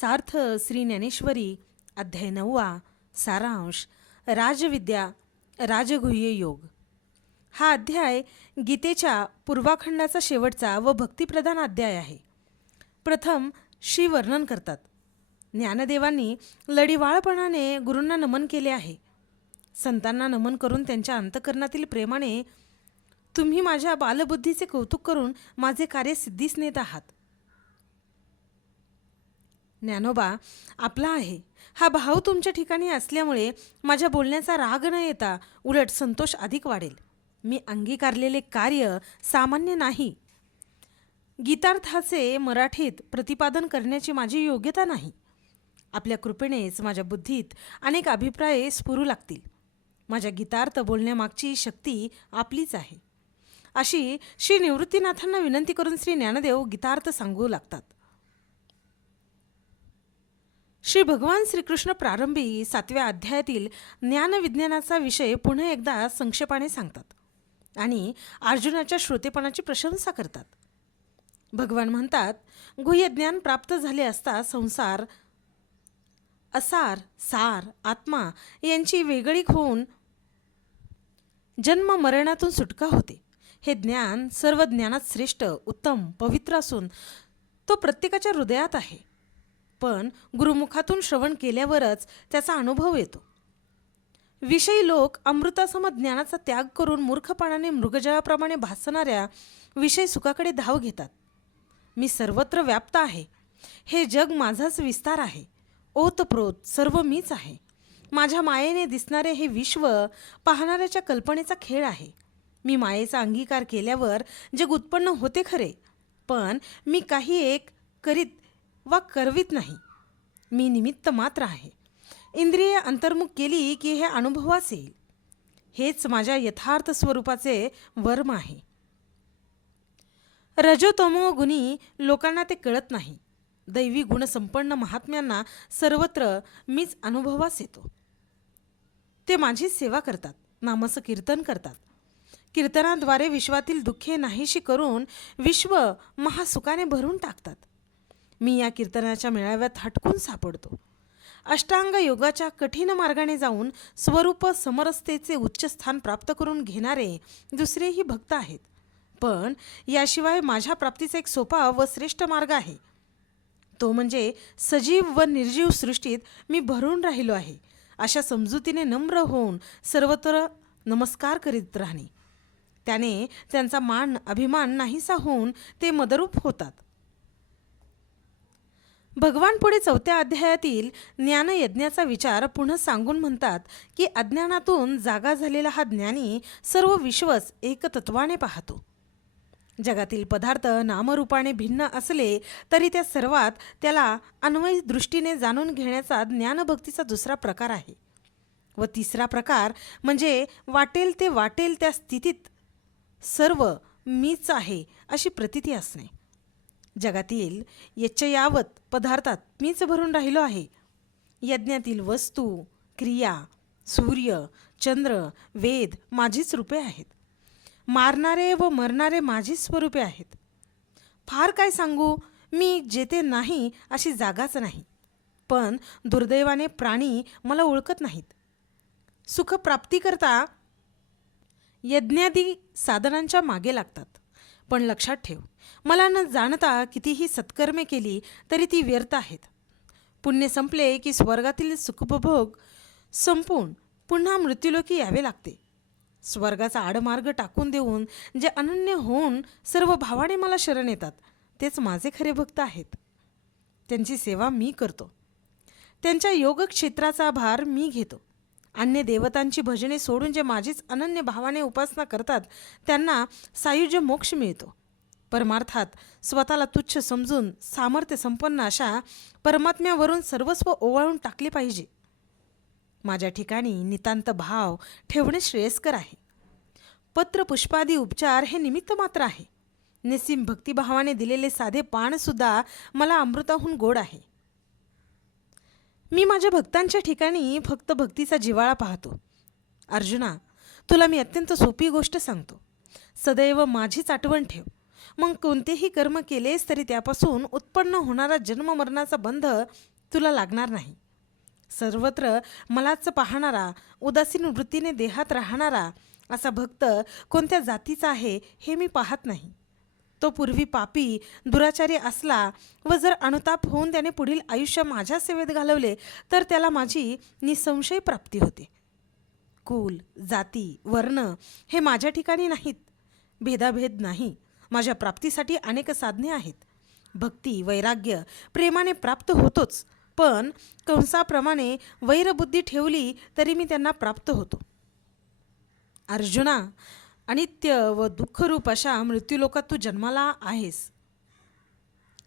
सार्थ श्री ज्ञानेश्वरी अध्याय 9 सारांश राजविद्या राजगुह्य योग. हा अध्याय गीतेच्या पूर्वाखंडाचा शेवटचा व भक्तिप्रधान अध्याय आहे. प्रथम श्री वर्णन करतात. ज्ञानदेवांनी लढिवाळपणाने गुरूंना नमन केले आहे. संतांना नमन करून त्यांच्या अंतःकरणातील प्रेमाने तुम्ही माझ्या बालबुद्धीचे कौतुक करून माझे कार्य सिद्धीस नेत आहात. ज्ञानोबा आपला आहे हा भाव तुमच्या ठिकाणी असल्यामुळे माझ्या बोलण्याचा राग न येता उलट संतोष अधिक वाढेल. मी अंगीकारलेले कार्य सामान्य नाही. गीतार्थाचे मराठीत प्रतिपादन करण्याची माझी योग्यता नाही. आपल्या कृपेनेच माझ्या बुद्धीत अनेक अभिप्राय स्फुरू लागतील. माझ्या गीतार्थ बोलण्यामागची शक्ती आपलीच आहे अशी श्री निवृत्तीनाथांना विनंती करून श्री ज्ञानदेव गीतार्थ सांगू लागतात. श्री भगवान श्रीकृष्ण प्रारंभी 7व्या अध्यायातील ज्ञानविज्ञानाचा विषय पुन्हा एकदा संक्षेपाने सांगतात आणि अर्जुनाच्या श्रोतेपणाची प्रशंसा करतात. भगवान म्हणतात, गुह्य ज्ञान प्राप्त झाले असता संसार, असार, सार, आत्मा यांची वेगळीक होऊन जन्म मरणातून सुटका होते. हे ज्ञान सर्व ज्ञानात श्रेष्ठ, उत्तम, पवित्र असून तो प्रत्येकाच्या हृदयात आहे. पण गुरुमुखातून श्रवण केल्यावरच त्याचा अनुभव येतो. विषयी लोक अमृतासम ज्ञानाचा त्याग करून मूर्खपणाने मृगजळाप्रमाणे भासणाऱ्या विषय सुखाकडे धाव घेतात. मी सर्वत्र व्याप्त आहे. हे जग माझाच विस्तार आहे. ओतप्रोत सर्व मीच आहे. माझ्या मायेने दिसणारे हे विश्व पाहणाऱ्याच्या कल्पनेचा खेळ आहे. मी मायेचा अंगीकार केल्यावर जग उत्पन्न होते खरे, पण मी काही एक करीत वा करवित नाही. मी निमित्त मात्र आहे. इंद्रिय अंतर्मुख केली की हे अनुभवास येईल. हेच माझ्या यथार्थ स्वरूपाचे वर्म आहे. रजोतमो गुणी लोकांना ते कळत नाही. दैवी गुणसंपन्न महात्म्यांना सर्वत्र मीच अनुभवास येतो. ते माझी सेवा करतात, नामचं कीर्तन करतात. कीर्तनाद्वारे विश्वातील दुःखे नाहीशी करून विश्व महासुखाने भरून टाकतात. मी या कीर्तनाच्या मेळाव्यात हटकून सापडतो. अष्टांग योगाच्या कठीण मार्गाने जाऊन स्वरूप समरसतेचे उच्च स्थान प्राप्त करून घेणारे दुसरेही भक्त आहेत. पण याशिवाय माझ्या प्राप्तीचा एक सोपा व श्रेष्ठ मार्ग आहे. तो म्हणजे सजीव व निर्जीव सृष्टीत मी भरून राहिलो आहे अशा समजुतीने नम्र होऊन सर्वत्र नमस्कार करीत राहणे. त्याने त्यांचा मान अभिमान नाहीसा होऊन ते मदरूप होतात. भगवान पुढे 4थ्या अध्यायातील ज्ञानयज्ञाचा विचार पुन्हा सांगून म्हणतात की अज्ञानातून जागा झालेला हा ज्ञानी सर्व विश्वच एकतत्वाने पाहतो. जगातील पदार्थ नामरूपाने भिन्न असले तरी त्या सर्वात त्याला अन्वयी दृष्टीने जाणून घेण्याचा ज्ञानभक्तीचा दुसरा प्रकार आहे. व तिसरा प्रकार म्हणजे वाटेल ते वाटेल त्या स्थितीत सर्व मीच आहे अशी प्रतीती असणे. जगातील यच्चयावत पदार्थात मीच भरून राहिलो आहे. यज्ञातील वस्तू, क्रिया, सूर्य, चंद्र, वेद माझीच रूपे आहेत. मारणारे व मरणारे माझीच स्वरूपे आहेत. फार काय सांगू, मी जेथे नाही अशी जागाच नाही. पण दुर्दैवाने प्राणी मला ओळखत नाहीत. सुखप्राप्तीकरता यज्ञादी साधनांच्या मागे लागतात. पण लक्षात ठेव, मला न जाणता कितीही सत्कर्मे केली तरी ती व्यर्थ आहेत. पुण्य संपले की स्वर्गातील सुखोपभोग संपून पुन्हा मृत्युलोकी यावे लागते. स्वर्गाचा आडमार्ग टाकून देऊन जे अनन्य होऊन सर्व भावाने मला शरण येतात तेच माझे खरे भक्त आहेत. त्यांची सेवा मी करतो. त्यांच्या योगक्षेत्राचा भार मी घेतो. अन्य देवतांची भजने सोडून जे माझीच अनन्य भावाने उपासना करतात त्यांना सायुज्य मोक्ष मिळतो. परमार्थात स्वतःला तुच्छ समजून सामर्थ्य संपन्न अशा परमात्म्यावरून सर्वस्व ओवाळून टाकले पाहिजे. माझ्या ठिकाणी नितांत भाव ठेवणे श्रेयस्कर आहे. पत्र पुष्पादी उपचार हे निमित्त मात्र आहे. निस्सीम भक्तिभावाने दिलेले साधे पानसुद्धा मला अमृताहून गोड आहे. मी माझ्या भक्तांच्या ठिकाणी फक्त भक्तीचा जिव्हाळा पाहतो. अर्जुना, तुला मी अत्यंत सोपी गोष्ट सांगतो. सदैव माझीच आठवण ठेव. मग कोणतेही कर्म केलेस तरी त्यापासून उत्पन्न होणारा जन्ममरणाचा बंध तुला लागणार नाही. सर्वत्र मलाच पाहणारा, उदासीन वृत्तीने देहात राहणारा असा भक्त कोणत्या जातीचा आहे हे मी पाहत नाही. तो पूर्वी पापी दुराचारी असला व जर अनुताप होऊन त्याने पुढील आयुष्य माझ्या सेवेत घालवले तर त्याला माझी निसंशय प्राप्ती होते. कुल, जाती, वर्ण हे माझ्या ठिकाणी नाहीत. भेदाभेद नाही. माझ्या प्राप्तीसाठी अनेक साधने आहेत. भक्ती, वैराग्य प्रेमाने प्राप्त होतोच, पण कंसाप्रमाणे वैरबुद्धी ठेवली तरी मी त्यांना प्राप्त होतो. अर्जुना, अनित्य व दुःखरूप अशा मृत्यूलोकात तू जन्माला आहेस.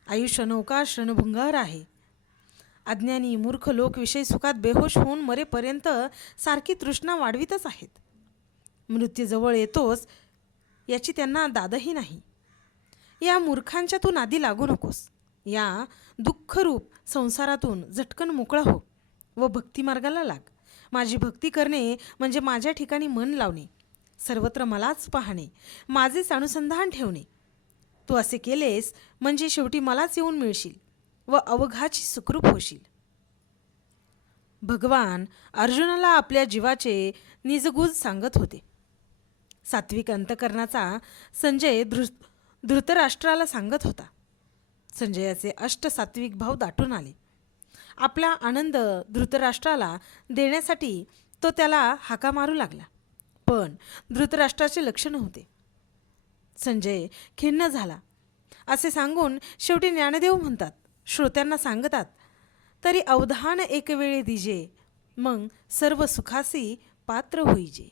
आयुष्य नौका क्षणभंगार आहे. अज्ञानी मूर्ख लोक विषयी सुखात बेहोश होऊन मरेपर्यंत सारखी तृष्णा वाढवितच आहेत. मृत्यू जवळ येतोच याची त्यांना दादही नाही. या मूर्खांच्या तू नादी लागू नकोस. या दुःखरूप संसारातून झटकन मोकळा हो व भक्तिमार्गाला लाग. माझी भक्ती करणे म्हणजे माझ्या ठिकाणी मन लावणे, सर्वत्र मलाच पाहणे, माझेच अनुसंधान ठेवणे. तू असे केलेस म्हणजे शेवटी मलाच येऊन मिळशील व अवघाची सुखरूप होशील. भगवान अर्जुनाला आपल्या जीवाचे निजगुज सांगत होते. सात्विक अंतकरणाचा संजय धृतराष्ट्राला सांगत होता. संजयाचे सात्विक भाव दाटून आले. आपला आनंद धृतराष्ट्राला देण्यासाठी तो त्याला हाका मारू लागला, पण धृतराष्ट्राचे लक्ष नव्हते. संजय खिन्न झाला. असे सांगून शेवटी ज्ञानदेव म्हणतात, श्रोत्यांना सांगतात, तरी अवधान एक वेळे दिजे, मग सर्व सुखासी पात्र होईजे.